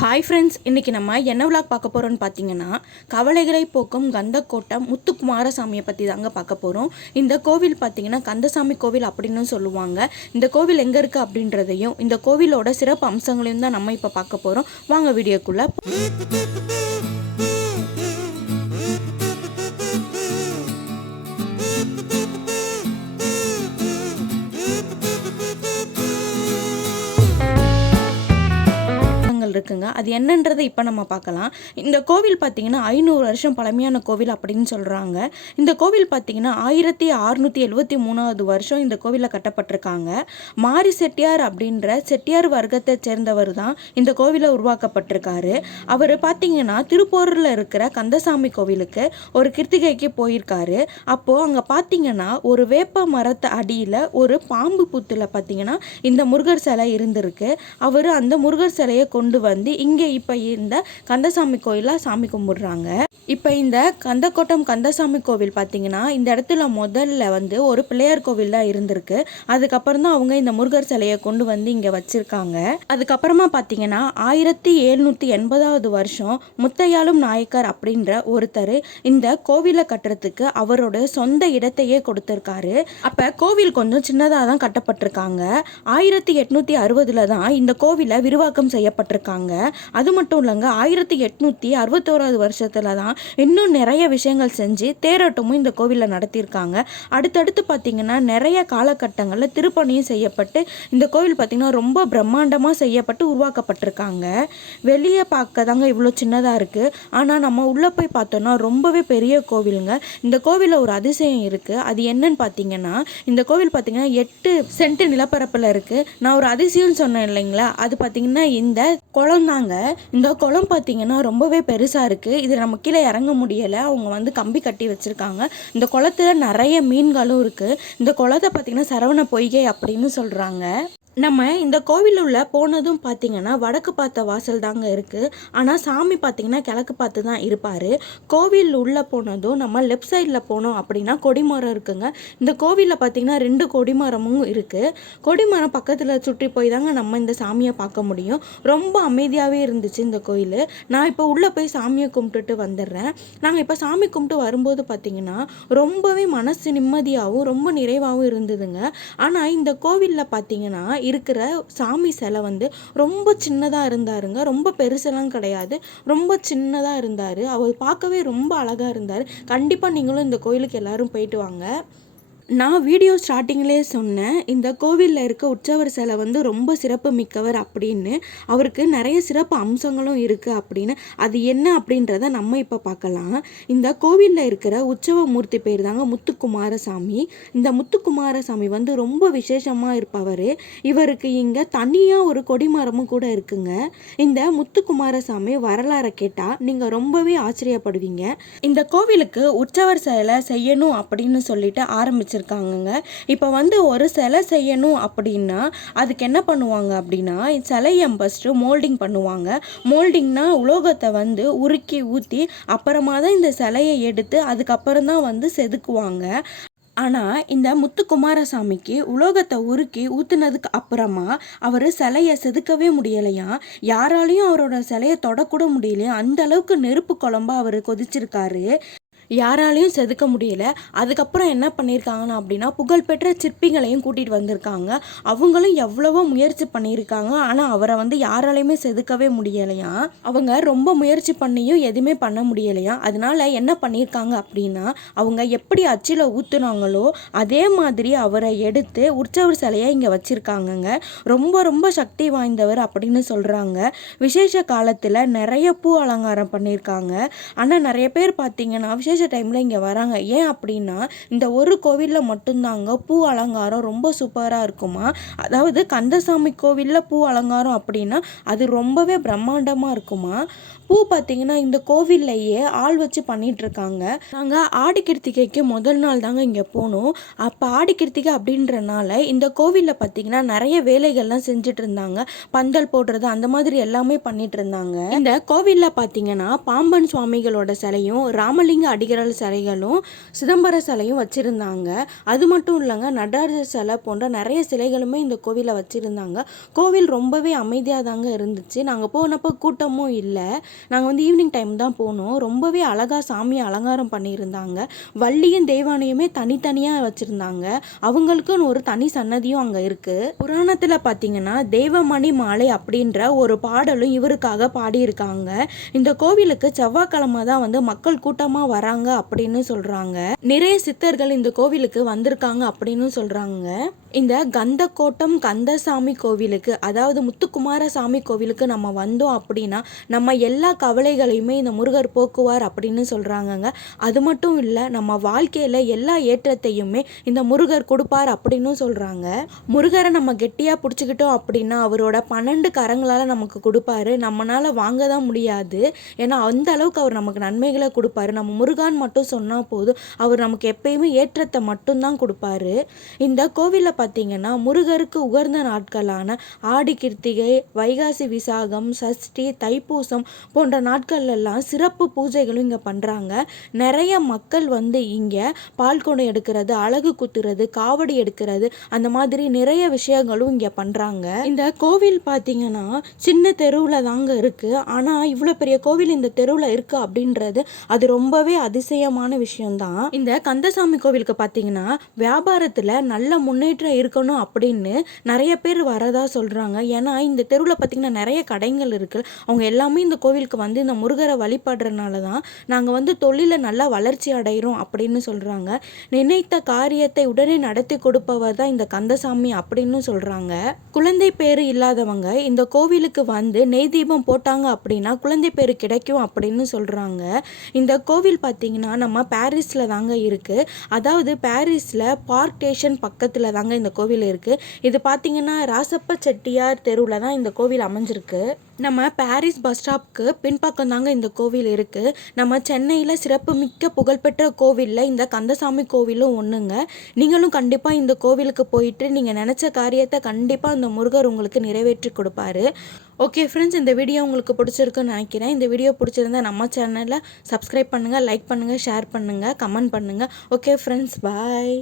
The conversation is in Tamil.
ஹாய் ஃப்ரெண்ட்ஸ் இன்றைக்கி நம்ம என்ன விளாக் பார்க்க போகிறோம்னு பார்த்தீங்கன்னா கவலைகளை போக்கும் கந்தக்கோட்டம் முத்துக்குமாரசாமியை பற்றி தாங்க பார்க்க போகிறோம் இந்த கோவில் பார்த்தீங்கன்னா கந்தசாமி கோவில் அப்படின்னு சொல்லுவாங்க. இந்த கோவில் எங்கே இருக்குது அப்படின்றதையும் இந்த கோவிலோட சிறப்பு அம்சங்களையும் தான் நம்ம இப்போ பார்க்க போகிறோம் வாங்க வீடியோக்குள்ளே கோவில்கள் இருக்குங்க. அது என்னன்றதை இப்போ நம்ம பார்க்கலாம். இந்த கோவில் பார்த்தீங்கன்னா ஐநூறு வருஷம் பழமையான கோவில் அப்படின்னு சொல்கிறாங்க இந்த கோவில் பார்த்தீங்கன்னா ஆயிரத்தி அறுநூற்றி எழுபத்தி மூணாவது வருஷம் இந்த கோவிலில் கட்டப்பட்டிருக்காங்க. மாரி செட்டியார் அப்படின்ற செட்டியார் வர்க்கத்தை சேர்ந்தவர் தான் இந்த கோவிலை உருவாக்கப்பட்டிருக்காரு. அவர் பார்த்தீங்கன்னா திருப்பூரில் இருக்கிற கந்தசாமி கோவிலுக்கு ஒரு கிருத்திகைக்கு போயிருக்காரு. அப்போது அங்கே பார்த்தீங்கன்னா ஒரு வேப்ப மரத்தை அடியில் ஒரு பாம்பு புத்தில் பார்த்திங்கன்னா இந்த முருகர் சிலை இருந்திருக்கு. அவர் அந்த முருகர் சிலையை கொண்டு வந்து இங்கே இப்போ இந்த கந்தசாமி கோயிலாக சாமி கும்பிடுறாங்க. இப்போ இந்த கந்தக்கோட்டம் கந்தசாமி கோவில் பார்த்தீங்கன்னா இந்த இடத்துல முதல்ல வந்து ஒரு பிள்ளையார் கோவில் தான் இருந்திருக்கு. அதுக்கப்புறம் தான் அவங்க இந்த முருகர் சிலையை கொண்டு வந்து இங்கே வச்சுருக்காங்க. அதுக்கப்புறமா பார்த்தீங்கன்னா ஆயிரத்தி எழுநூற்றி எண்பதாவது வருஷம் முத்தையாலும் நாயக்கர் அப்படின்ற ஒருத்தர் இந்த கோவிலை கட்டுறதுக்கு அவரோட சொந்த இடத்தையே கொடுத்துருக்காரு. அப்போ கோவில் கொஞ்சம் சின்னதாக தான் கட்டப்பட்டிருக்காங்க. ஆயிரத்தி எட்நூற்றி அறுபதுல தான் இந்த கோவிலை விரிவாக்கம் செய்யப்பட்டிருக்காங்க. அது மட்டும் இல்லைங்க ஆயிரத்தி எட்நூற்றி அறுபத்தோராவது வருஷத்துல தான் இன்னும் நிறைய விஷயங்கள் செஞ்சு தேரோட்டமும் இந்த கோவிலில் நடத்தியிருக்காங்க. அடுத்தடுத்து பார்த்தீங்கன்னா நிறைய காலகட்டங்களில் திருப்பணியும் செய்யப்பட்டு இந்த கோவில் பார்த்திங்கன்னா ரொம்ப பிரம்மாண்டமாக செய்யப்பட்டு உருவாக்கப்பட்டிருக்காங்க. வெளியே பார்க்க தாங்க இவ்வளோ சின்னதாக இருக்குது ஆனால் நம்ம உள்ளே போய் பார்த்தோன்னா ரொம்பவே பெரிய கோவிலுங்க. இந்த கோவிலில் ஒரு அதிசயம் இருக்குது அது என்னன்னு பார்த்தீங்கன்னா இந்த கோவில் பார்த்தீங்கன்னா எட்டு சென்ட் நிலப்பரப்பில் இருக்குது நான் ஒரு அதிசயம்னு சொன்னேன் இல்லைங்களா? அது பார்த்தீங்கன்னா இந்த குளம் தாங்க. இந்த குளம் பார்த்தீங்கன்னா ரொம்பவே பெருசாக இருக்குது இது நம்ம கீழே இறங்க முடியலை. அவங்க வந்து கம்பி கட்டி வச்சுருக்காங்க. இந்த குளத்துல நிறைய மீன்களும் இருக்குது இந்த குளத்தை பார்த்தீங்கன்னா சரவண பொய்கை அப்படின்னு சொல்கிறாங்க நம்ம இந்த கோவில் உள்ள போனதும் பார்த்தீங்கன்னா வடக்கு பார்த்த வாசல் தாங்க இருக்குது ஆனால் சாமி பார்த்தீங்கன்னா கிழக்கு பார்த்து தான் இருப்பார். கோவில் உள்ளே போனதும் நம்ம லெஃப்ட் சைடில் போனோம் அப்படின்னா கொடிமரம் இருக்குங்க. இந்த கோவிலில் பார்த்தீங்கன்னா ரெண்டு கொடிமரமும் இருக்குது கொடிமரம் பக்கத்தில் சுற்றி போய் தாங்க நம்ம இந்த சாமியை பார்க்க முடியும். ரொம்ப அமைதியாகவே இருந்துச்சு இந்த கோயில். நான் இப்போ உள்ளே போய் சாமியை கும்பிட்டுட்டு வந்துடுறேன். நாங்கள் இப்போ சாமி கும்பிட்டு வரும்போது பார்த்தீங்கன்னா ரொம்பவே மனசு நிம்மதியாகவும் ரொம்ப நிறைவாகவும் இருந்ததுங்க. ஆனால் இந்த கோவிலில் பார்த்தீங்கன்னா இருக்கிற சாமி சிலை வந்து ரொம்ப சின்னதாக இருந்தாருங்க. ரொம்ப பெருசெல்லாம் கிடையாது. ரொம்ப சின்னதாக இருந்தார். அவர் பார்க்கவே ரொம்ப அழகாக இருந்தார். கண்டிப்பாக நீங்களும் இந்த கோயிலுக்கு எல்லாரும் போயிட்டு வாங்க. நான் வீடியோ ஸ்டார்டிங்லேயே சொன்னேன் இந்த கோவிலில் இருக்க உற்சவர் சிலை வந்து ரொம்ப சிறப்பு மிக்கவர் அப்படின்னு அவருக்கு நிறைய சிறப்பு அம்சங்களும் இருக்குது அப்படின்னு அது என்ன அப்படின்றத நம்ம இப்போ பார்க்கலாம். இந்த கோவிலில் இருக்கிற உற்சவ மூர்த்தி பேர் தாங்க முத்துக்குமாரசாமி. இந்த முத்துக்குமாரசாமி வந்து ரொம்ப விசேஷமாக இருப்பவர். இவருக்கு இங்கே தனியாக ஒரு கொடிமரமும் கூட இருக்குங்க. இந்த முத்துக்குமாரசாமி வரலாறை கேட்டால் நீங்கள் ரொம்பவே ஆச்சரியப்படுவீங்க. இந்த கோவிலுக்கு உற்சவர் சிலை செய்யணும் அப்படின்னு சொல்லிட்டு வச்சுருக்காங்கங்க. இப்போ வந்து ஒரு சிலை செய்யணும் அப்படின்னா அதுக்கு என்ன பண்ணுவாங்க அப்படின்னா சிலையை ஃபஸ்ட்டு மோல்டிங் பண்ணுவாங்க. மோல்டிங்னா உலோகத்தை வந்து உருக்கி ஊற்றி அப்புறமா தான் இந்த சிலையை எடுத்து அதுக்கப்புறம் தான் வந்து செதுக்குவாங்க. ஆனால் இந்த முத்துக்குமாரசாமிக்கு உலோகத்தை உருக்கி ஊற்றுனதுக்கு அப்புறமா அவர் சிலையை செதுக்கவே முடியலையாம் யாராலையும் அவரோட சிலையை தொடக்கூட முடியலையா? அந்த அளவுக்கு நெருப்பு குழம்பா அவர் கொதிச்சிருக்காரு. யாராலையும் செதுக்க முடியல. அதுக்கப்புறம் என்ன பண்ணியிருக்காங்கன்னா அப்படின்னா புகழ்பெற்ற சிற்பிகளையும் கூட்டிகிட்டு வந்திருக்காங்க. அவங்களும் எவ்வளவோ முயற்சி பண்ணியிருக்காங்க ஆனால் அவரை வந்து யாராலையுமே செதுக்கவே முடியலையா? அவங்க ரொம்ப முயற்சி பண்ணியும் எதுவுமே பண்ண முடியலையா? அதனால என்ன பண்ணியிருக்காங்க அப்படின்னா அவங்க எப்படி அச்சில் ஊற்றுனாங்களோ அதே மாதிரி அவரை எடுத்து உற்சவர் சிலையை இங்கே வச்சுருக்காங்கங்க. ரொம்ப ரொம்ப சக்தி வாய்ந்தவர் அப்படின்னு சொல்கிறாங்க விசேஷ காலத்தில் நிறைய பூ அலங்காரம் பண்ணியிருக்காங்க ஆனால் நிறைய பேர் பார்த்தீங்கன்னா விசேஷ டைமில் இங்கே வராங்க. ஏன் அப்படின்னா இந்த ஒரு கோவிலில் மட்டும்தாங்க பூ அலங்காரம் ரொம்ப சூப்பராக இருக்குமா? அதாவது கந்தசாமி கோவிலில் பூ அலங்காரம் அப்படின்னா அது ரொம்பவே பிரம்மாண்டமாக இருக்குமா? பூ பார்த்தீங்கன்னா இந்த கோவில்லையே ஆள் வச்சு பண்ணிகிட்ருக்காங்க நாங்கள் ஆடி கிருத்திகைக்கு முதல் நாள் தாங்க இங்கே போனோம். அப்போ ஆடி கிருத்திகை அப்படின்றனால இந்த கோவிலில் பார்த்தீங்கன்னா நிறைய வேலைகள்லாம் செஞ்சுட்டு இருந்தாங்க பந்தல் போடுறது அந்த மாதிரி எல்லாமே பண்ணிட்டு இருந்தாங்க இந்த கோவிலில் பார்த்தீங்கன்னா பாம்பன் சுவாமிகளோட சிலையும் ராமலிங்க அடி நடிகர்கள் சிலைகளும் சிதம்பர சிலையும் வச்சுருந்தாங்க. அது மட்டும் இல்லைங்க நடராஜர் சிலை போன்ற நிறைய சிலைகளுமே இந்த கோவிலில் வச்சுருந்தாங்க. கோவில் ரொம்பவே அமைதியாக தாங்க இருந்துச்சு. நாங்கள் போனப்போ கூட்டமும் இல்லை. நாங்கள் வந்து ஈவினிங் டைம் தான் போனோம். ரொம்பவே அழகாக சாமியை அலங்காரம் பண்ணியிருந்தாங்க. வள்ளியும் தேவானையுமே தனித்தனியாக வச்சுருந்தாங்க. அவங்களுக்குன்னு ஒரு தனி சன்னதியும் அங்கே இருக்குது புராணத்தில் பார்த்தீங்கன்னா தேவமணி மாலை அப்படின்ற ஒரு பாடலும் இவருக்காக பாடியிருக்காங்க. இந்த கோவிலுக்கு செவ்வாய்க்கிழமை தான் வந்து மக்கள் கூட்டமாக வராங்க. அப்படின்னு சொல்றாங்க. நிறைய சித்தர்கள் இந்த கோவிலுக்கு வந்திருக்காங்க அப்படின்னு சொல்றாங்க. இந்த கந்தக்கோட்டம் கந்தசாமி கோவிலுக்கு அதாவது முத்துக்குமார சாமி கோவிலுக்கு நம்ம வந்தோம் அப்படின்னா நம்ம எல்லா கவலைகளையுமே இந்த முருகர் போக்குவார் அப்படின்னு சொல்கிறாங்கங்க அது மட்டும் இல்லை நம்ம வாழ்க்கையில் எல்லா ஏற்றத்தையுமே இந்த முருகர் கொடுப்பார் அப்படின்னு சொல்கிறாங்க முருகரை நம்ம கெட்டியாக பிடிச்சிக்கிட்டோம் அப்படின்னா அவரோட பன்னெண்டு கரங்களால் நமக்கு கொடுப்பாரு. நம்மளால் வாங்க தான் முடியாது. ஏன்னா அந்த அளவுக்கு அவர் நமக்கு நன்மைகளை கொடுப்பாரு. நம்ம முருகன் மட்டும் சொன்னால் போதும். அவர் நமக்கு எப்பயுமே ஏற்றத்தை மட்டும்தான் கொடுப்பாரு. இந்த கோவிலில் பார்த்தீங்கன்னா முருகருக்கு உகர்ந்த நாட்களான ஆடி கிருத்திகை வைகாசி விசாகம் சஷ்டி தைப்பூசம் போன்ற நாட்கள்லாம் சிறப்பு பூஜைகளும் இங்கே பண்ணுறாங்க நிறைய மக்கள் வந்து இங்கே பால் குடம் எடுக்கிறது அழகு குத்துறது காவடி எடுக்கிறது அந்த மாதிரி நிறைய விஷயங்களும் இங்கே பண்ணுறாங்க இந்த கோவில் பார்த்தீங்கன்னா சின்ன தெருவில் தாங்க இருக்குது ஆனால் இவ்வளோ பெரிய கோவில் இந்த தெருவில் இருக்குது அப்படின்றது அது ரொம்பவே அதிசயமான விஷயம்தான். இந்த கந்தசாமி கோவிலுக்கு பார்த்தீங்கன்னா வியாபாரத்தில் நல்ல முன்னேற்றம் இருக்கணும் அப்படின்னு நிறைய பேர் வரதா சொல்கிறாங்க ஏன்னா இந்த தெருவில் பார்த்தீங்கன்னா நிறைய கடைகள் இருக்குது அவங்க எல்லாமே இந்த கோவிலுக்கு வந்து இந்த முருகரை வழிபடுறதுனால தான் நாங்கள் வந்து தொழிலில் நல்லா வளர்ச்சி அடைகிறோம் அப்படின்னு சொல்கிறாங்க நினைத்த காரியத்தை உடனே நடத்தி கொடுப்பவர் தான் இந்த கந்தசாமி அப்படின்னு சொல்கிறாங்க குழந்தை பேர் இல்லாதவங்க இந்த கோவிலுக்கு வந்து நெய் தீபம் போட்டாங்க அப்படின்னா குழந்தை பேர் கிடைக்கும் அப்படின்னு சொல்கிறாங்க இந்த கோவில் பார்த்தீங்கன்னா நம்ம பாரிஸில் தாங்க இருக்குது அதாவது பாரிஸில் பார்க் ஸ்டேஷன் பக்கத்தில் தாங்க இந்த கோவில் இருக்குது இது பார்த்தீங்கன்னா ராசப்ப செட்டியார் தெருவில் தான் இந்த கோவில் அமைஞ்சிருக்கு. நம்ம பாரிஸ் பஸ் ஸ்டாப்க்கு பின்பக்கம் தாங்க இந்த கோவில் இருக்குது நம்ம சென்னையில் சிறப்புமிக்க புகழ்பெற்ற கோவிலில் இந்த கந்தசாமி கோவிலும் ஒன்றுங்க நீங்களும் கண்டிப்பாக இந்த கோவிலுக்கு போயிட்டு நீங்கள் நினச்ச காரியத்தை கண்டிப்பாக இந்த முருகர் உங்களுக்கு நிறைவேற்றி கொடுப்பாரு. ஓகே ஃப்ரெண்ட்ஸ் இந்த வீடியோ உங்களுக்கு பிடிச்சிருக்குன்னு நினைக்கிறேன். இந்த வீடியோ பிடிச்சிருந்தா நம்ம சேனலில் சப்ஸ்கிரைப் பண்ணுங்கள் லைக் பண்ணுங்கள் ஷேர் பண்ணுங்கள் கமெண்ட் பண்ணுங்கள் ஓகே ஃப்ரெண்ட்ஸ் பாய்